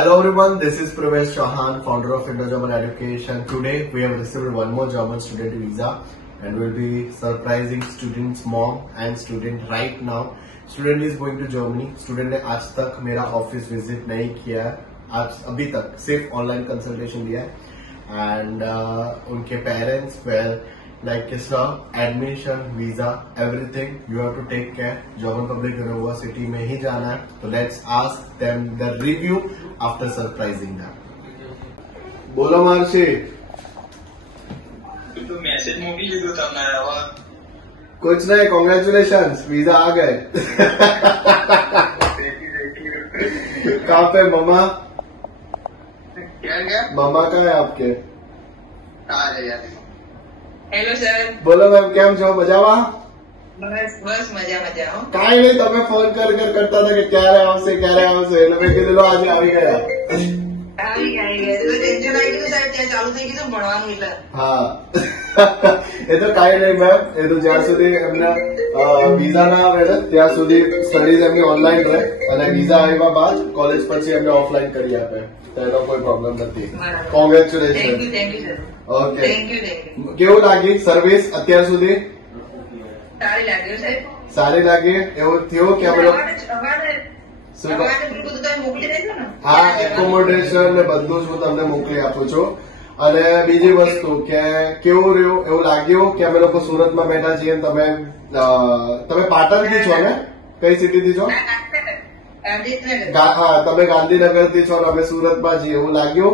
Hello everyone, this is Pravesh Chauhan, founder of Indo-German Education. Today we have received one more German student visa and we'll be surprising student's mom and student right now. Student is going to Germany. Student ने आज तक मेरा office visit नहीं किया है, आज अभी तक सिर्फ ऑनलाइन कंसल्टेशन लिया है एंड उनके parents well like sir, admission, visa, everything you have to take care. German Public University में ही जाना है. So let's ask them the review after surprising them. बोलो महर्षि. तो मैसेज मोकली લીધું તમને હવે कुछ नहीं, कॉन्ग्रेचुलेशंस, वीजा आ गए. कहाँ पे मम्मा? क्या मम्मा कहाँ है आपके? Hello sir. બોલો મેમ, કેમ છો? મજામાં? બસ મજા હો. કાંઈ નહીં, તમે ફોન કરતા હતા કે ક્યારે આવશે એટલે મેં કીધું લો આજે આવી ગયા. આવી ગયા તો ટેન્શન આવી ગયું સાહેબ, ત્યાં ચાલુ થઈ ગયું ભણવાનું એટલે. હા એ તો કાંઈ નહીં મેમ, એ તો જ્યાં સુધી એમને વિઝા ના આવે ને ત્યાં સુધી સ્ટડીઝ એમની ઓનલાઈન રહે અને વિઝા આવ્યા બાદ કોલેજ પછી એમને ઓફલાઈન કરી આપે, તો એનો કોઈ પ્રોબ્લેમ નથી. Congratulation. Thank you sir. Okay, thank you. કેવું લાગી સર્વિસ અત્યાર સુધી? સારી લાગ્યું સાહેબ. સારી લાગી? એવું થયું કે અમે લોકો શું કહો? બધું તમે મોકલી દેજો ને. હા, એકોમોડેશન ને બધું જ હું તમને મોકલી આપું છું. અને બીજી વસ્તુ કે કેવું રહ્યું, એવું લાગ્યું કે અમે લોકો સુરતમાં બેઠા છીએ ને તમે પાટણથી છો ને? કઈ સિટીથી છો? હા, તમે ગાંધીનગરથી છો ને અમે સુરતમાં છીએ, એવું લાગ્યું?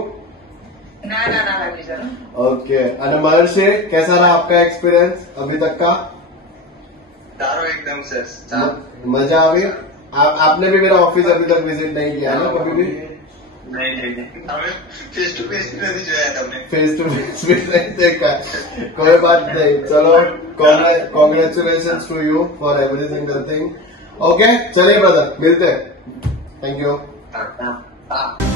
ના લાગ્યું સર. ओके. અને महर्षि, कैसा रहा आपका एक्सपीरियंस अभी तक का? સારો એકદમ સર. मजा આવી? आपने भी मेरा ऑफिस अभी तक विजिट नहीं किया ना कभी भी? નહીં અમે ફેસ ટુ ફેસ નથી જોયા તમને. फेस टू फेस भी नहीं देखा. कोई बात नहीं, चलो congratulation to you for every single thing. Okay, चलिए ब्रदर, मिलते हैं. Thank you. હા